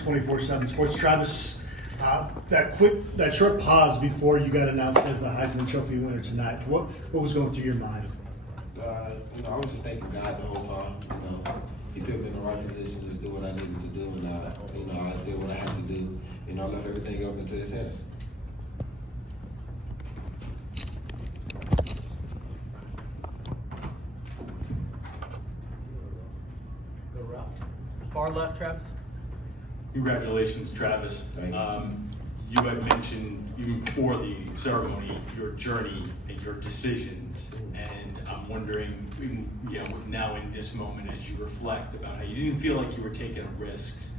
24/7 Sports. Travis, that short pause before you got announced as the Heisman Trophy winner tonight, what was going through your mind? I was just thanking God the whole time. He put me in the right position to do what I needed to do, and I did what I had to do. I left everything up into His hands. Go Ralph. Far left, Travis. Congratulations, Travis. Thank you. You had mentioned even before the ceremony your journey and your decisions, and I'm wondering, now in this moment as you reflect about how you didn't feel like you were taking risks,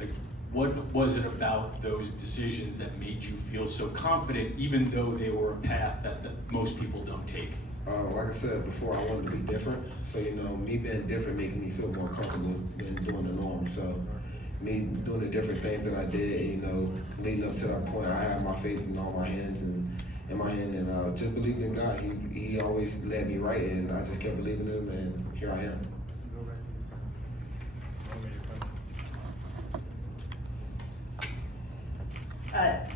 like what was it about those decisions that made you feel so confident, even though they were a path that most people don't take? Like I said before, I wanted to be different. So, me being different making me feel more comfortable than doing the norm. So, me doing the different things that I did, leading up to that point, I had my faith in all my hands and just believed in God. He always led me right, and I just kept believing in Him, and here I am.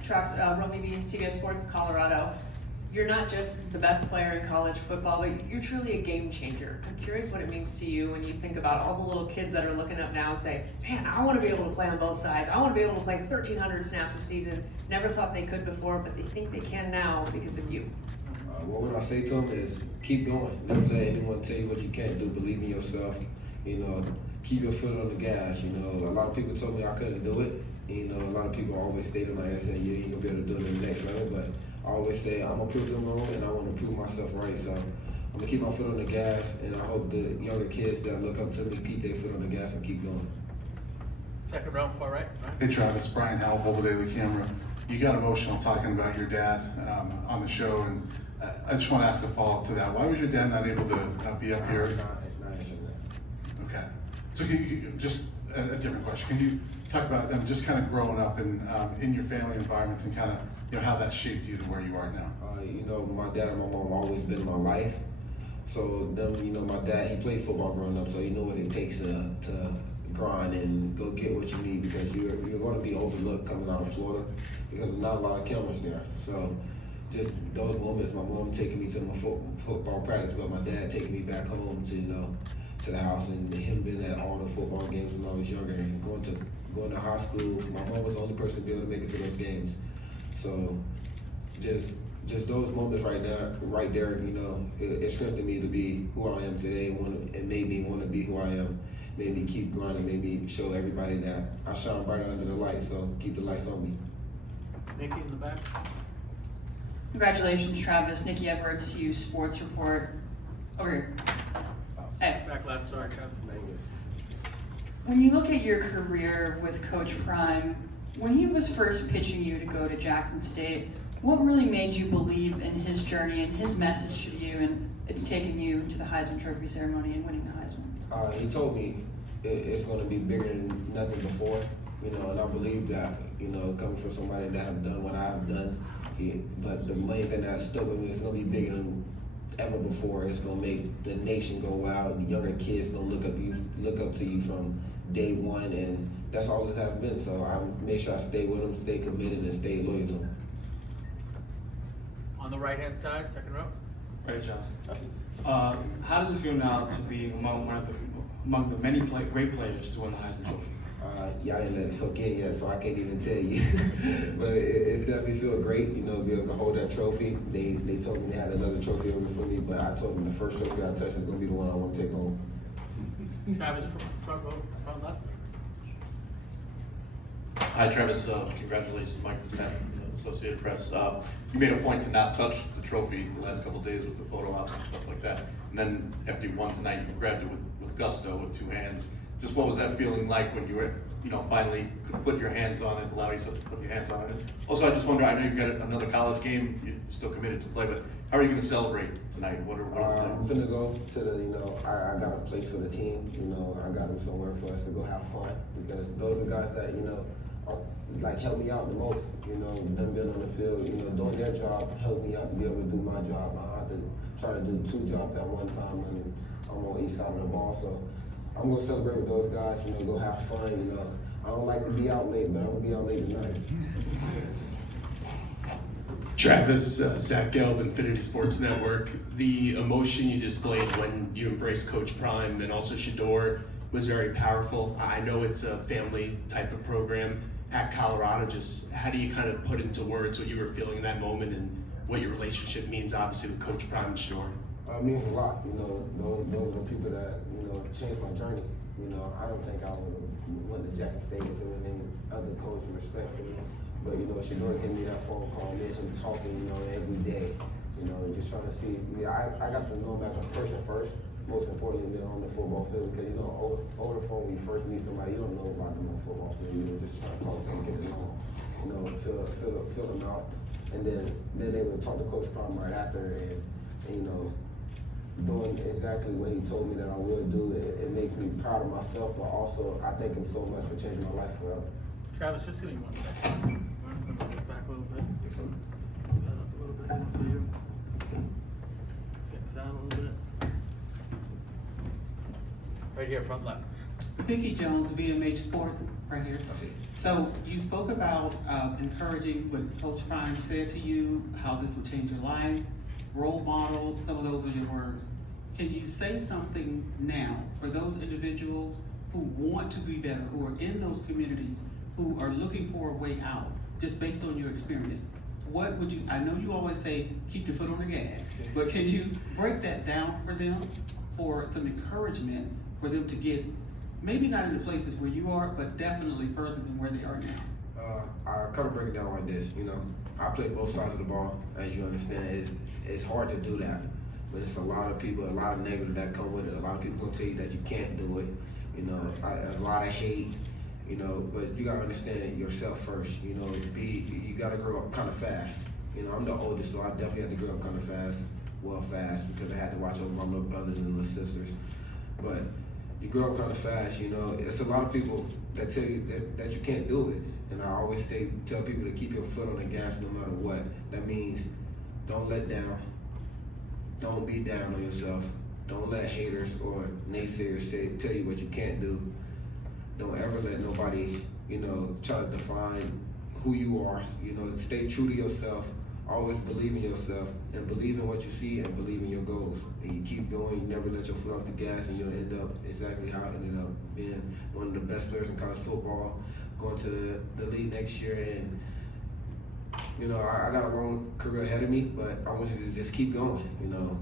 Travis, Romy Bean, CBS Sports, Colorado. You're not just the best player in college football, but you're truly a game changer. I'm curious what it means to you when you think about all the little kids that are looking up now and say, man, I want to be able to play on both sides. I want to be able to play 1,300 snaps a season. Never thought they could before, but they think they can now because of you. What would I say to them is keep going. Never let anyone tell you what you can't do. Believe in yourself. Keep your foot on the gas. A lot of people told me I couldn't do it. A lot of people always stayed in my ear saying, yeah, you're going to be able to do it in the next level. But I always say I'm going to prove them wrong, and I want to prove myself right. So I'm going to keep my foot on the gas, and I hope the younger kids that look up to me keep their foot on the gas and keep going. Second round, far right. Hey Travis, Brian Howell, Boulder Daily Camera. You got emotional talking about your dad on the show, and I just want to ask a follow-up to that. Why was your dad not able to be up here? Not answering that. Okay. So can you just a different question? Can you talk about them just kind of growing up in your family environment and kind of how that shaped you to where you are now? My dad and my mom always been in my life. So them, my dad, he played football growing up, so he knew what it takes to grind and go get what you need, because you're going to be overlooked coming out of Florida because there's not a lot of cameras there. So just those moments, my mom taking me to my football practice, but my dad taking me back home to the house, and him being at all the football games when I was younger, and going to high school. My mom was the only person to be able to make it to those games. So just those moments right there, it strengthened me to be who I am today, and made me want to be who I am. Made me keep grinding, made me show everybody that I shine brighter under the light, so keep the lights on me. Nikki in the back. Congratulations, Travis. Nikki Edwards, CU Sports Report. Over here. Hey. Back left, sorry, Travis. When you look at your career with Coach Prime, when he was first pitching you to go to Jackson State, what really made you believe in his journey and his message to you, and it's taken you to the Heisman Trophy ceremony and winning the Heisman? He told me it's going to be bigger than nothing before, and I believe that, coming from somebody that have done what I've done. But the main thing that stuck with me is going to be bigger than ever before. It's going to make the nation go wild, and younger kids going to look up to you from day one, and that's all this has been. So I make sure I stay with them, stay committed, and stay loyal to them. On the right-hand side, second row. Right, Johnson. How does it feel now to be among the many great players to win the Heisman Trophy? Y'all didn't let it soak in yet, so I can't even tell you. But it definitely feels great, be able to hold that trophy. They told me they had another trophy over for me, but I told them the first trophy I touch is going to be the one I want to take home. Travis, front row, front left. Hi, Travis. Congratulations, Mike Fitzpatrick, Associated Press. You made a point to not touch the trophy the last couple of days with the photo ops and stuff like that. And then after you won tonight, you grabbed it with gusto, with two hands. Just what was that feeling like when you were, finally could put your hands on it, allow yourself to put your hands on it? Also, I just wonder, I know you've got another college game, you're still committed to play, but how are you going to celebrate tonight? What are the I'm gonna go to the, I got a place for the team. I got them somewhere for us to go have fun, because those are guys that, are, help me out the most. Them being on the field, doing their job helped me out to be able to do my job. I have to try to do two jobs at one time, and I'm on each side of the ball. So I'm gonna celebrate with those guys. Go have fun. I don't like to be out late, but I'm gonna be out late tonight. Travis, Zach Gelb, Infinity Sports Network. The emotion you displayed when you embraced Coach Prime and also Shador was very powerful. I know it's a family type of program at Colorado. Just how do you kind of put into words what you were feeling in that moment and what your relationship means, obviously, with Coach Prime and Shador? It means a lot, you know. Those are the people that, you know, changed my journey. You know, I don't think I would have went to Jackson State if it was any other coach respectfully. But, you know, Shador gave me that phone call, me and him talking, you know, every day. You know, just trying to see, I got to know him as a person first, most importantly than on the football field, because, you know, over the phone when you first meet somebody, you don't know about them on the football field. You know, just trying to talk to them, get to know them, you know, fill them out. And then being able to talk to Coach Prime right after and you know, doing exactly what he told me that I will do, it makes me proud of myself, but also I thank him so much for changing my life forever. Travis, just give me 1 second. I'm gonna get back a little bit. That up a little bit more for you. Fix that a little bit. Right here, front left. Vicki Jones, VMH Sports, right here. That's it. So you spoke about encouraging what Coach Prime said to you, how this would change your life, role model, some of those are your words. Can you say something now for those individuals who want to be better, who are in those communities, who are looking for a way out, just based on your experience? What would you, I know you always say, keep your foot on the gas, but can you break that down for them for some encouragement for them to get, maybe not in the places where you are, but definitely further than where they are now? I kind of break it down like this, you know. I play both sides of the ball, as you understand. It's hard to do that, but it's a lot of people, a lot of negatives that come with it. A lot of people gonna tell you that you can't do it, you know. A lot of hate, you know. But you gotta understand yourself first, you know. You gotta grow up kind of fast. You know, I'm the oldest, so I definitely had to grow up kind of fast, because I had to watch over my little brothers and little sisters. But you grow up kind of fast, you know. It's a lot of people that tell you that you can't do it. And I always tell people to keep your foot on the gas no matter what. That means don't let down. Don't be down on yourself. Don't let haters or naysayers tell you what you can't do. Don't ever let nobody, you know, try to define who you are. You know, stay true to yourself. Always believe in yourself and believe in what you see and believe in your goals. And you keep going, you never let your foot off the gas, and you'll end up exactly how I ended up being one of the best players in college football, going to the league next year. And you know, I got a long career ahead of me, but I want you to just keep going. You know,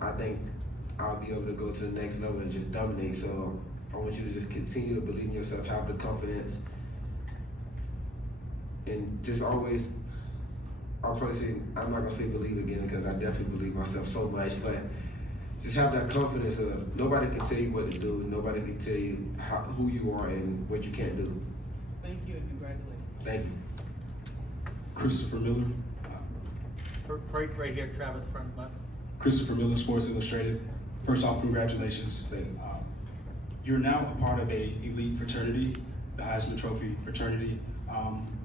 I think I'll be able to go to the next level and just dominate. So I want you to just continue to believe in yourself, have the confidence, and just always. I'll probably say, I'm not gonna say believe again, because I definitely believe myself so much, but just have that confidence of nobody can tell you what to do, nobody can tell you who you are and what you can't do. Thank you and congratulations. Thank you. Christopher Miller. Right here, Travis, front left. Christopher Miller, Sports Illustrated. First off, congratulations. Thank you. You're now a part of a elite fraternity, the Heisman Trophy fraternity.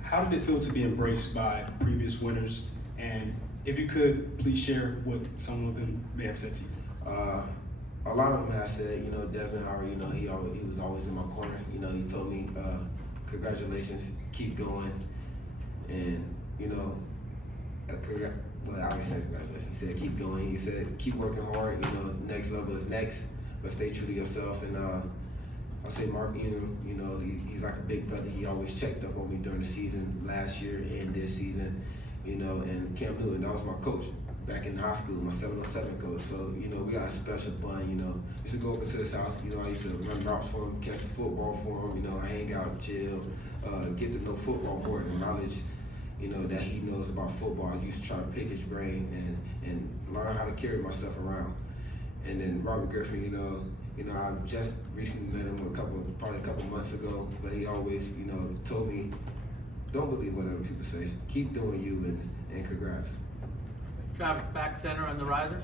How did it feel to be embraced by previous winners? And if you could, please share what some of them may have said to you. A lot of them have said, you know, Devin Howard, you know, he was always in my corner. You know, he told me, congratulations, keep going. And, you know, well, I always say congratulations. He said, keep going. He said, keep working hard. You know, next level is next, but stay true to yourself. And I say Mark Ingram, you know, he's like a big brother. He always checked up on me during the season, last year and this season, you know. And Cam Newton, that was my coach back in high school, my 707 coach. So, you know, we got a special bond, you know. I used to go over to his house, you know, I used to run routes for him, catch the football for him, you know, hang out, chill, get to know football more, the knowledge, you know, that he knows about football. I used to try to pick his brain and learn how to carry myself around. And then Robert Griffin, you know, I've just recently met him probably a couple months ago, but he always, you know, told me, don't believe whatever people say. Keep doing you, and congrats. Travis, back center on the riser.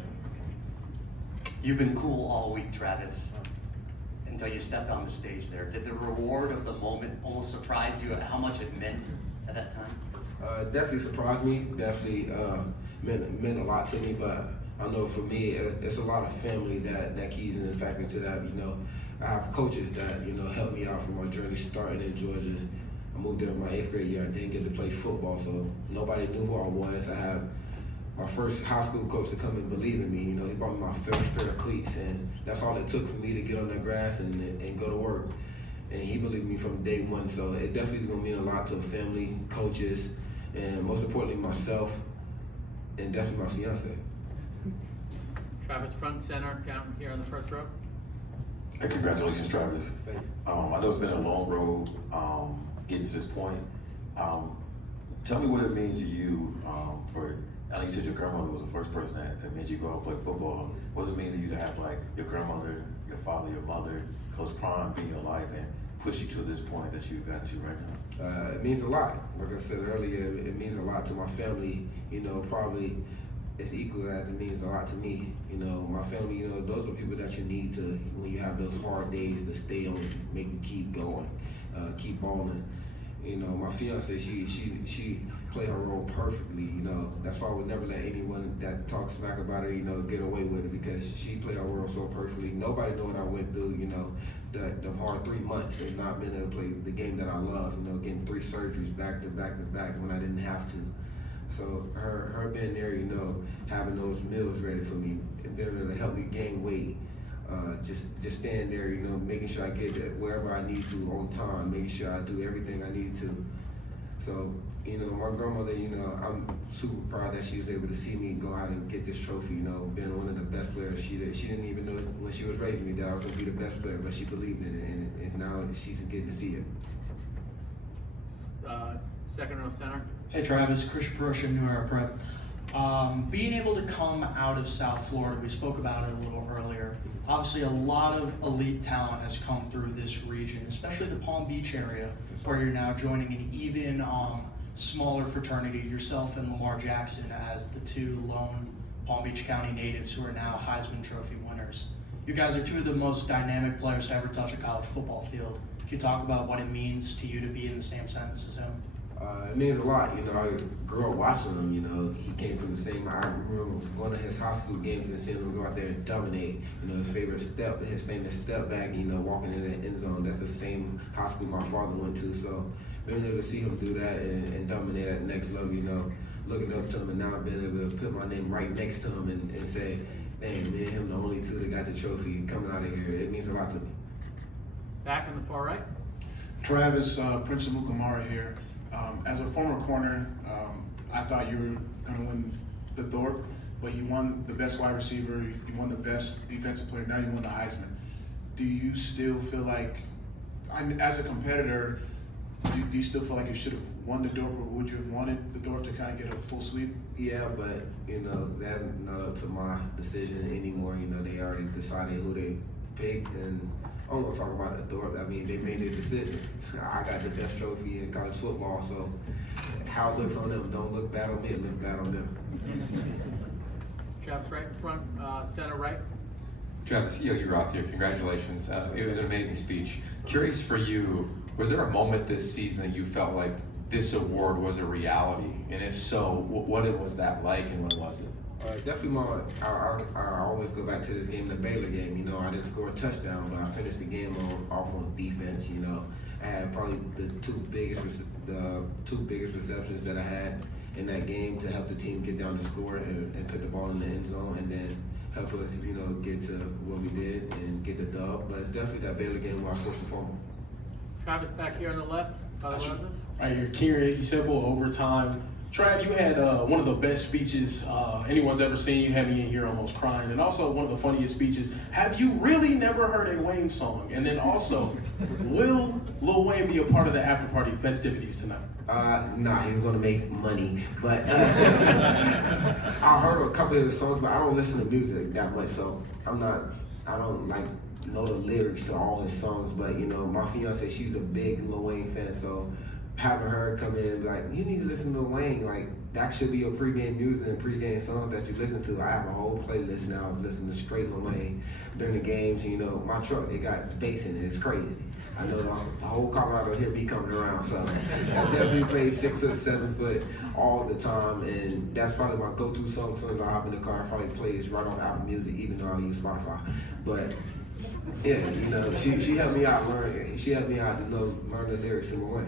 You've been cool all week, Travis, until you stepped on the stage there. Did the reward of the moment almost surprise you at how much it meant at that time? Definitely surprised me. Definitely meant a lot to me, but I know for me, it's a lot of family that keys in factor to that. You know, I have coaches that, you know, helped me out from my journey starting in Georgia. I moved there in my 8th grade year. I didn't get to play football, so nobody knew who I was. I had my first high school coach to come and believe in me. You know, he bought me my first pair of cleats, and that's all it took for me to get on that grass and go to work. And he believed in me from day one, so it definitely is going to mean a lot to family, coaches, and most importantly, myself, and definitely my fiance. Travis, front center, down here on the first row. Hey, congratulations, Travis. Thank you. I know it's been a long road getting to this point. Tell me what it means to you I know you said your grandmother was the first person that made you go out and play football. What does it mean to you to have like your grandmother, your father, your mother, Coach Prime be in your life and push you to this point that you've gotten to right now? It means a lot. Like I said earlier, it means a lot to my family. You know, probably as equal as it means a lot to me. You know, my family, you know, those are people that you need to, when you have those hard days, to stay on, make you keep going, keep balling. You know, my fiance, she played her role perfectly. You know, that's why I would never let anyone that talks smack about her, you know, get away with it, because she played her role so perfectly. Nobody know what I went through, you know, the hard 3 months and not being able to play the game that I love, you know, getting 3 surgeries back to back to back when I didn't have to. So her being there, you know, having those meals ready for me and being able to help me gain weight, just staying there, you know, making sure I get it wherever I need to on time, making sure I do everything I need to. So, you know, my grandmother, you know, I'm super proud that she was able to see me go out and get this trophy, you know, being one of the best players. She didn't even know when she was raising me that I was going to be the best player, but she believed in it, and now she's getting to see it. Second row center. Hey Travis, Christian Perosia, New Era Prep. Being able to come out of South Florida, we spoke about it a little earlier. Obviously, a lot of elite talent has come through this region, especially the Palm Beach area, where you're now joining an even smaller fraternity, yourself and Lamar Jackson, as the 2 lone Palm Beach County natives who are now Heisman Trophy winners. You guys are 2 of the most dynamic players to ever touch a college football field. Can you talk about what it means to you to be in the same sentence as him? It means a lot, you know. I grew up watching him, you know. He came from the same, I remember going to his high school games and seeing him go out there and dominate. You know, his famous step back, you know, walking in the end zone. That's the same high school my father went to. So being able to see him do that and dominate at the next level, you know, looking up to him and now being able to put my name right next to him and say, hey, me and him the only 2 that got the trophy coming out of here, it means a lot to me. Back in the far right. Travis, Prince of Mukamara here. As a former corner, I thought you were going to win the Thorpe, but you won the best wide receiver, you won the best defensive player, now you won the Heisman. Do you still feel like, as a competitor, do you still feel like you should have won the Thorpe, or would you have wanted the Thorpe to kind of get a full sweep? Yeah, but, you know, that's not up to my decision anymore. You know, they already decided who they picked, and I'm gonna talk about the Thorpe. I mean, they made their decision. I got the best trophy in college football, so how it looks on them, don't look bad on me, it looks bad on them. Travis, right in front, center right. Travis, you're out there. Congratulations. It was an amazing speech. Curious for you, was there a moment this season that you felt like this award was a reality? And if so, what was that like and when was it? Definitely I always go back to this game, the Baylor game. You know, I didn't score a touchdown, but I finished the game off on defense. You know, I had probably the two biggest receptions that I had in that game to help the team get down the score and put the ball in the end zone, and then help us, you know, get to what we did and get the dub. But it's definitely that Baylor game where I forced the fumble. Travis back here on the left. Right here, Kieran, simple overtime. Trav, you had one of the best speeches anyone's ever seen. You had me in here almost crying. And also one of the funniest speeches. Have you really never heard a Wayne song? And then also, will Lil Wayne be a part of the after party festivities tonight? Nah, he's gonna make money. But I heard a couple of the songs, but I don't listen to music that much, so I don't like know the lyrics to all his songs. But you know, my fiance, she's a big Lil Wayne fan, so having her come in and be like, you need to listen to Wayne, like that should be your pregame music and pregame songs that you listen to. I have a whole playlist now of listening to straight Lil Wayne during the games. You know, my truck, it got bass in it, it's crazy. I know the whole Colorado hear me coming around, so I definitely play 6 foot, 7 foot all the time, and that's probably my go-to song. As soon as I hop in the car, I probably play this right on Apple Music, even though I use Spotify. But Yeah, you know, she helped me out learn. She helped me out, you know, learn the lyrics in the way.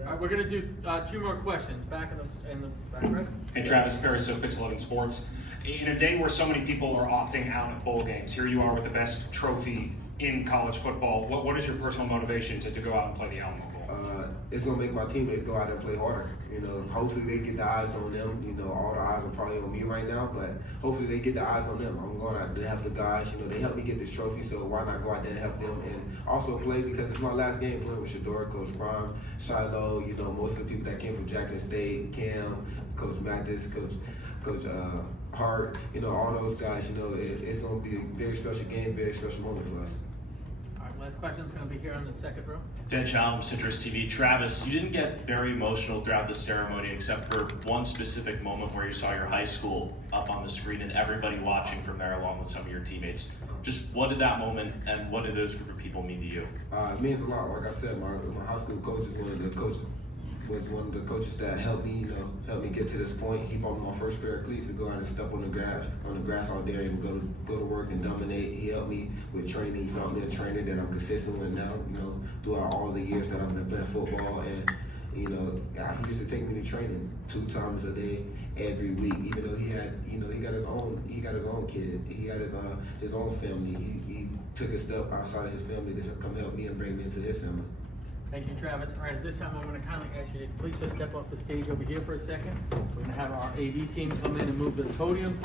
All right, we're gonna do two more questions. Back in the back right. Hey Travis, Perry Sopix, 11 Sports. In a day where so many people are opting out at bowl games, here you are with the best trophy in college football. What is your personal motivation to go out and play the Alamo Bowl? It's gonna make my teammates go out there and play harder. You know, hopefully they get the eyes on them. You know, all the eyes are probably on me right now, but hopefully they get the eyes on them. I'm going out to help the guys. You know, they helped me get this trophy, so why not go out there and help them and also play, because it's my last game playing with Shador, Coach Prime, Shiloh. You know, most of the people that came from Jackson State, Cam, Coach Mathis, Coach Hart. You know, all those guys. You know, it's gonna be a very special game, very special moment for us. All right, last question is gonna be here on the second row. Dan Chalm, Citrus TV. Travis, you didn't get very emotional throughout the ceremony except for one specific moment where you saw your high school up on the screen and everybody watching from there along with some of your teammates. Just what did that moment and what did those group of people mean to you? It means a lot. Like I said, my high school coach was one of the coaches that helped me, helped me get to this point. He bought me my first pair of cleats to go out and step on the grass out there and go to work and dominate. He helped me with training. He found me a trainer that I'm consistent with now, throughout all the years that I've been playing football. And, he used to take me to training 2 times a day, every week, even though he got his own kid. He got his own family. He took a step outside of his family to come help me and bring me into his family. Thank you, Travis. All right, at this time, I'm going to kindly ask you to please just step off the stage over here for a second. We're going to have our AD team come in and move to the podium.